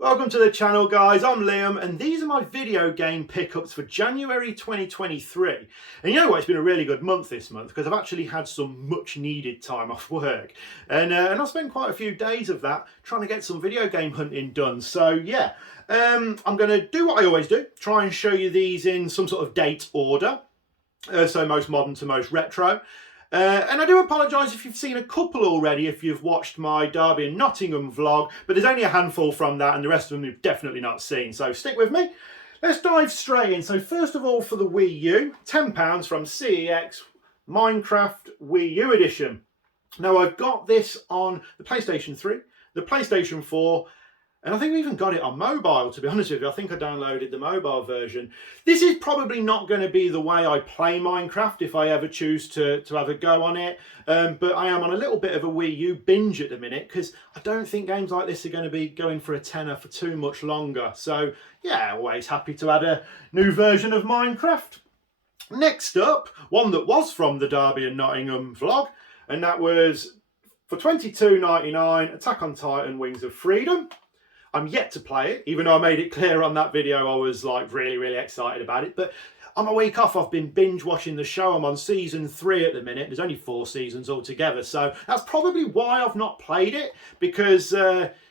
Welcome to the channel, guys. I'm Liam and these are my video game pickups for January 2023. And you know what, it's been a really good month this month because I've actually had some much needed time off work, and I've spent quite a few days of that trying to get some video game hunting done. So yeah, I'm going to do what I always do, try and show you these in some sort of date order, so most modern to most retro. And I do apologise if you've seen a couple already, if you've watched my Derby and Nottingham vlog, but there's only a handful from that and the rest of them you've definitely not seen, so stick with me. Let's dive straight in. So first of all, for the Wii U, £10 from CEX, Minecraft Wii U edition. Now I've got this on the PlayStation 3, the PlayStation 4, and I think we even got it on mobile, to be honest with you. I think I downloaded the mobile version. This is probably not going to be the way I play Minecraft if I ever choose to have a go on it. But I am on a little bit of a Wii U binge at the minute because I don't think games like this are going to be going for a tenner for too much longer. So yeah, always happy to add a new version of Minecraft. Next up, one that was from the Derby and Nottingham vlog, and that was for £22.99, Attack on Titan Wings of Freedom. I'm yet to play it, even though I made it clear on that video I was like really excited about it. But on my week off, I've been binge watching the show. I'm on season 3 at the minute. There's only 4 seasons altogether, so that's probably why I've not played it. Because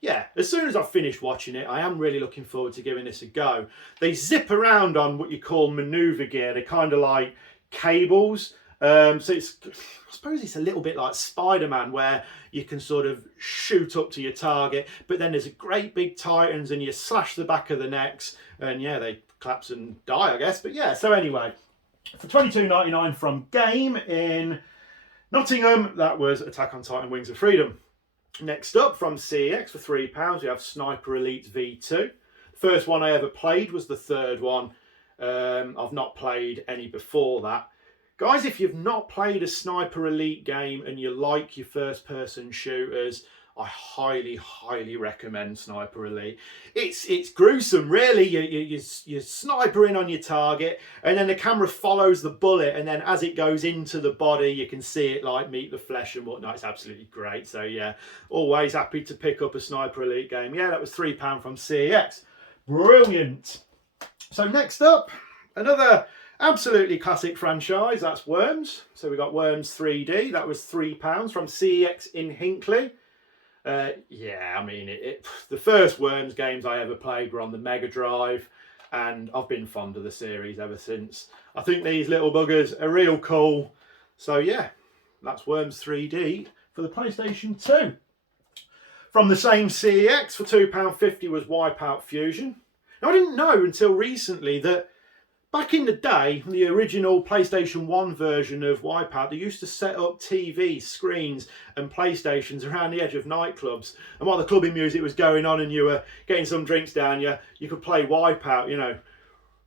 yeah, as soon as I've finished watching it, I am really looking forward to giving this a go. They zip around on what you call maneuver gear. They're kind of like cables. So it's, I suppose it's a little bit like Spider-Man, where you can sort of shoot up to your target, but then there's a great big titans and you slash the back of the necks and yeah, they collapse and die, I guess. But yeah, so anyway, for £22.99 from Game in Nottingham, that was Attack on Titan Wings of Freedom. Next up, from CEX for £3, we have Sniper Elite V2. First one I ever played was the third one. I've not played any before that. Guys, if you've not played a Sniper Elite game and you like your first-person shooters, I highly recommend Sniper Elite. It's gruesome, really. You're snipering on your target, and then the camera follows the bullet, and then as it goes into the body, you can see it like meet the flesh and whatnot. It's absolutely great. So yeah, always happy to pick up a Sniper Elite game. Yeah, that was £3 from CEX. Brilliant. So next up, another absolutely classic franchise, that's Worms. So we got Worms 3D, that was £3 from CEX in Hinckley. Yeah, I mean, the first Worms games I ever played were on the Mega Drive, and I've been fond of the series ever since. I think these little buggers are real cool. So yeah, that's Worms 3D for the PlayStation 2. From the same CEX for £2.50 was Wipeout Fusion. Now I didn't know until recently that back in the day, the original PlayStation 1 version of Wipeout, they used to set up TV screens and PlayStations around the edge of nightclubs. And while the clubbing music was going on and you were getting some drinks down, you could play Wipeout, you know.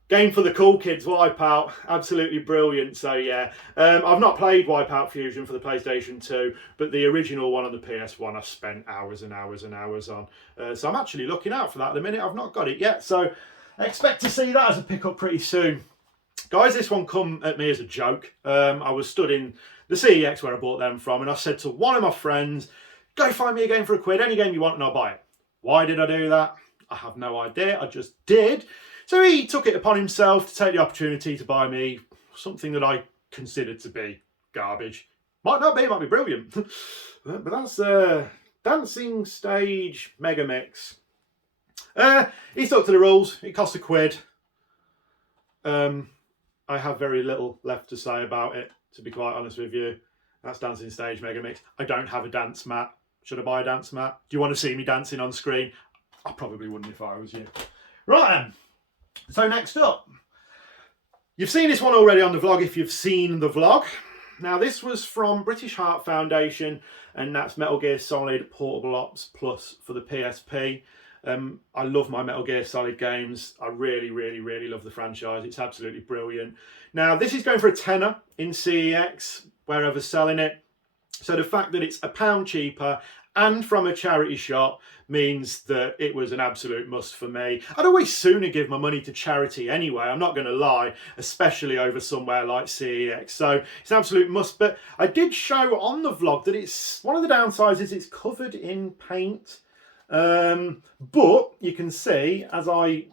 Game for the cool kids, Wipeout, absolutely brilliant. So yeah, I've not played Wipeout Fusion for the PlayStation 2, but the original one on the PS1 I've spent hours and hours on. So I'm actually looking out for that at the minute. I've not got it yet, so I expect to see that as a pickup pretty soon. Guys, this one come at me as a joke. I was stood in the CEX where I bought them from, and I said to one of my friends, go find me a game for £1, any game you want and I'll buy it. Why did I do that? I have no idea, I just did. So he took it upon himself to take the opportunity to buy me something that I considered to be garbage. Might not be, it might be brilliant. But that's Dancing Stage Mega Mix. He stuck to the rules. It cost £1. I have very little left to say about it, to be quite honest with you. That's Dancing Stage Mega Mix. I don't have a dance mat. Should I buy a dance mat? Do you want to see me dancing on screen? I probably wouldn't if I was you. Right then. So next up, you've seen this one already on the vlog if you've seen the vlog. Now this was from British Heart Foundation, and that's Metal Gear Solid Portable Ops Plus for the PSP. I love my Metal Gear Solid games. I really love the franchise. It's absolutely brilliant. Now, this is going for a tenner in CEX, wherever selling it. So the fact that it's £1 cheaper and from a charity shop means that it was an absolute must for me. I'd always sooner give my money to charity anyway, I'm not going to lie, especially over somewhere like CEX. So it's an absolute must. But I did show on the vlog that it's one of the downsides is it's covered in paint. But you can see as I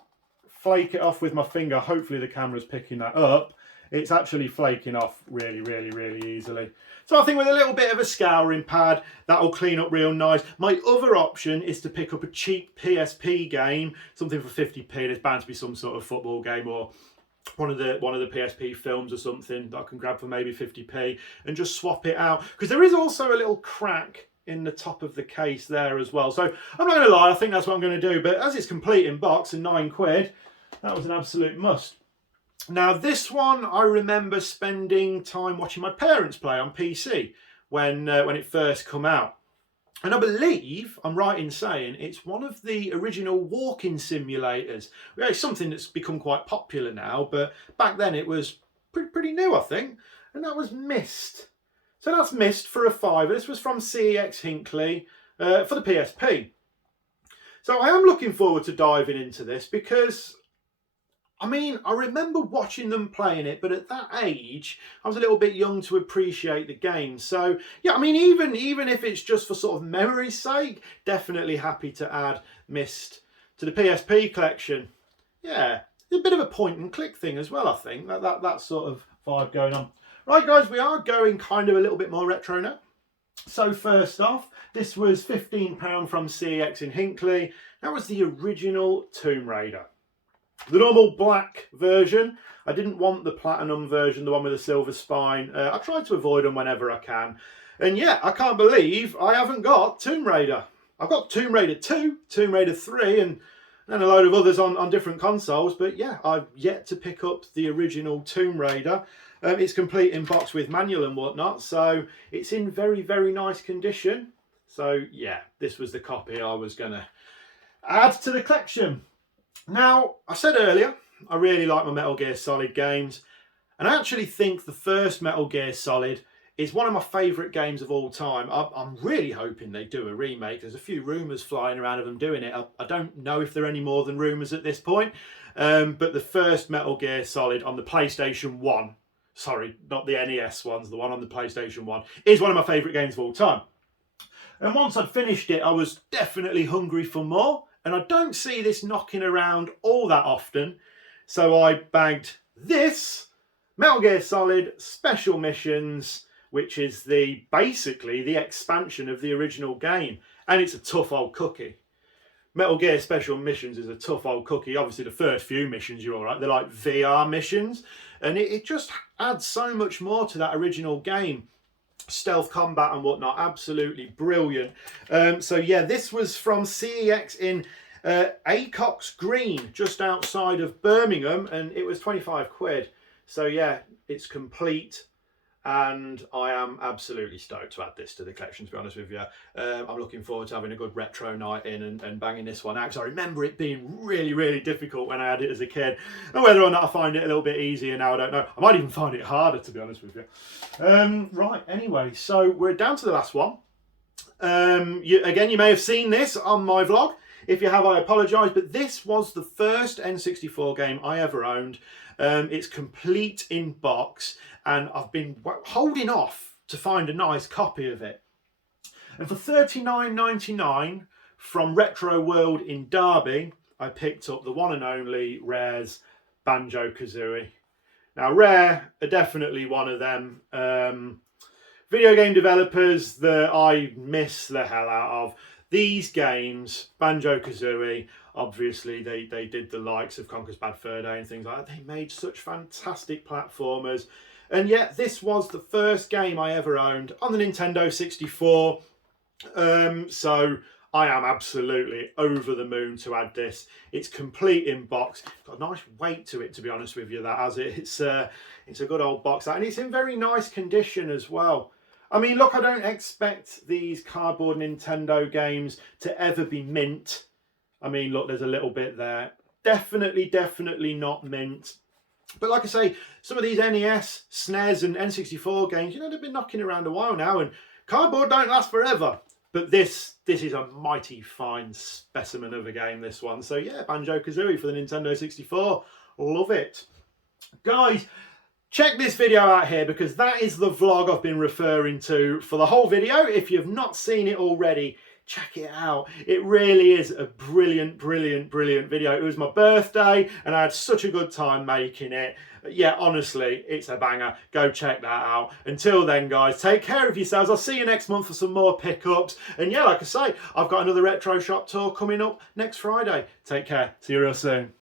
flake it off with my finger, hopefully the camera's picking that up, it's actually flaking off really, really, really easily. So I think with a little bit of a scouring pad, that'll clean up real nice. My other option is to pick up a cheap PSP game, something for 50p. There's bound to be some sort of football game or one of the PSP films or something that I can grab for maybe 50p and just swap it out. Because there is also a little crack in the top of the case there as well. So I'm not going to lie, I think that's what I'm going to do. But as it's complete in box and £9, that was an absolute must. Now this one, I remember spending time watching my parents play on PC when it first come out. And I believe, I'm right in saying, it's one of the original walking simulators. Yeah, it's something that's become quite popular now, but back then it was pretty new, I think. And that was Myst. So that's Myst for a £5. This was from CEX Hinckley for the PSP. So I am looking forward to diving into this because, I mean, I remember watching them playing it, but at that age, I was a little bit young to appreciate the game. So, yeah, I mean, even if it's just for sort of memory's sake, definitely happy to add Myst to the PSP collection. Yeah, a bit of a point and click thing as well, I think. That sort of vibe going on. Right, guys, we are going kind of a little bit more retro now. So first off, this was £15 from CEX in Hinckley. That was the original Tomb Raider. The normal black version. I didn't want the platinum version, the one with the silver spine. I try to avoid them whenever I can. And yeah, I can't believe I haven't got Tomb Raider. I've got Tomb Raider 2, Tomb Raider 3, and a load of others on different consoles. But yeah, I've yet to pick up the original Tomb Raider. It's complete in box with manual and whatnot. So it's in very, very nice condition. So yeah, this was the copy I was going to add to the collection. Now, I said earlier, I really like my Metal Gear Solid games, and I actually think the first Metal Gear Solid is one of my favourite games of all time. I'm really hoping they do a remake. There's a few rumours flying around of them doing it. I don't know if there are any more than rumours at this point, but the first Metal Gear Solid on the PlayStation 1, sorry, not the NES ones, the one on the PlayStation 1, is one of my favourite games of all time. And once I'd finished it, I was definitely hungry for more. And I don't see this knocking around all that often. So I bagged this Metal Gear Solid Special Missions, which is basically the expansion of the original game. And it's a tough old cookie. Metal Gear Special Missions is a tough old cookie. Obviously the first few missions you're all right. They're like VR missions. And it just adds so much more to that original game. Stealth combat and whatnot, absolutely brilliant. So yeah, this was from CEX in Acox Green, just outside of Birmingham, and it was £25. So yeah, it's complete, and I am absolutely stoked to add this to the collection, to be honest with you. I'm looking forward to having a good retro night in and banging this one out, because I remember it being really, really difficult when I had it as a kid. And whether or not I find it a little bit easier now, I don't know. I might even find it harder, to be honest with you. Right, anyway, so we're down to the last one. Again, you may have seen this on my vlog. If you have, I apologise, but this was the first N64 game I ever owned. It's complete in box, and I've been holding off to find a nice copy of it. And for £39.99 from Retro World in Derby, I picked up the one and only Rare's BanjoKazooie. Now, Rare are definitely one of them video game developers that I miss the hell out of. These games, BanjoKazooie, obviously they did the likes of Conker's Bad Fur Day and things like that. They made such fantastic platformers. And yet this was the first game I ever owned on the Nintendo 64. So I am absolutely over the moon to add this. It's complete in box. Got a nice weight to it, to be honest with you, that has it. It's a good old box, and it's in very nice condition as well. I mean, look, I don't expect these cardboard Nintendo games to ever be mint. I mean, look, there's a little bit there. Definitely not mint. But like I say, some of these NES, SNES and N64 games, you know, they've been knocking around a while now, and cardboard don't last forever. But this is a mighty fine specimen of a game, this one. So yeah, BanjoKazooie for the Nintendo 64. Love it. Guys, check this video out here, because that is the vlog I've been referring to for the whole video. If you've not seen it already, check it out. It really is a brilliant, brilliant, brilliant video. It was my birthday and I had such a good time making it. Yeah, honestly, it's a banger. Go check that out. Until then, guys, take care of yourselves. I'll see you next month for some more pickups. And yeah, like I say, I've got another retro shop tour coming up next Friday. Take care. See you real soon.